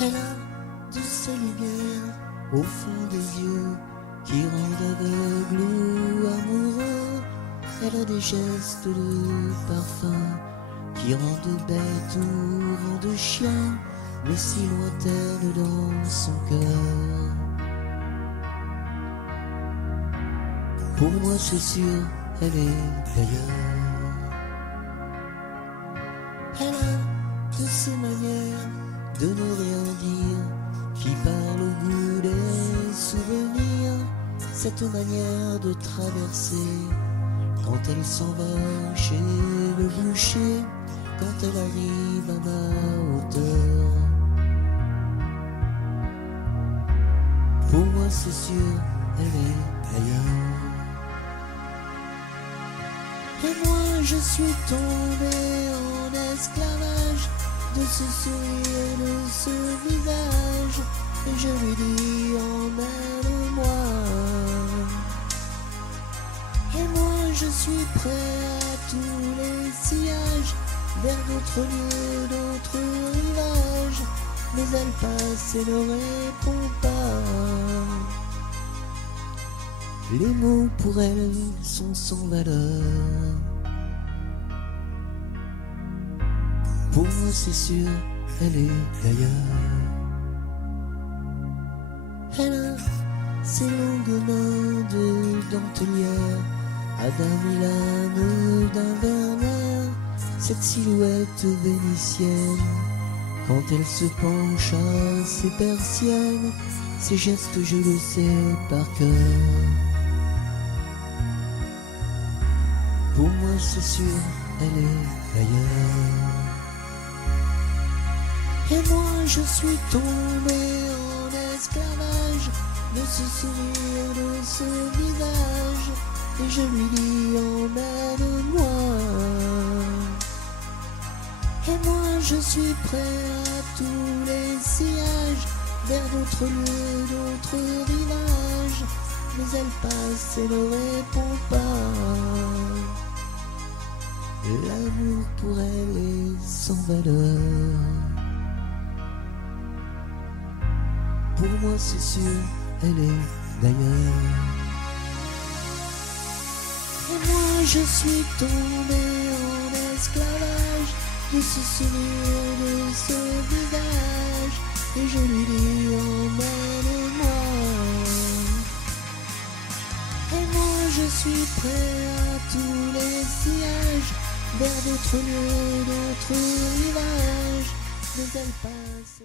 Elle a de ces lumières au fond des yeux qui rendent aveugle ou amoureux. Elle a des gestes de parfum qui rendent bête ou rendent chien, mais si lointaine dans son cœur. Pour moi c'est sûr, elle est d'ailleurs. Elle a de ces manières de ne rien dire, qui parle au goût des souvenirs. Cette manière de traverser quand elle s'en va chez le boucher, quand elle arrive à ma hauteur. Pour moi c'est sûr, elle est ailleurs. Et moi je suis tombé en esclavage de ce sourire et de ce visage, et je lui dis emmène-moi. Et moi je suis prêt à tous les sillages, vers d'autres lieux, d'autres rivages, mais elle passe et ne répond pas. Les mots pour elle sont sans valeur. Pour moi c'est sûr, elle est d'ailleurs. Elle a ses longues mains de dentelière, Adam et l'âme d'un Werner, cette silhouette vénitienne. Quand elle se penche à ses persiennes, ses gestes je le sais par cœur. Pour moi c'est sûr, elle est d'ailleurs. Et moi je suis tombé en esclavage de ce sourire, de ce visage, et je lui dis emmène-moi. Et moi je suis prêt à tous les sillages, vers d'autres lieux, d'autres rivages, mais elle passe et ne répond pas. L'amour pour elle est sans valeur. Pour moi c'est sûr, elle est d'ailleurs. Et moi je suis tombé en esclavage de ce sourire, de ce visage, et je lui dis emmène-moi. Et moi je suis prêt à tous les sillages, vers d'autres lieux, d'autres rivages, mais elle passe.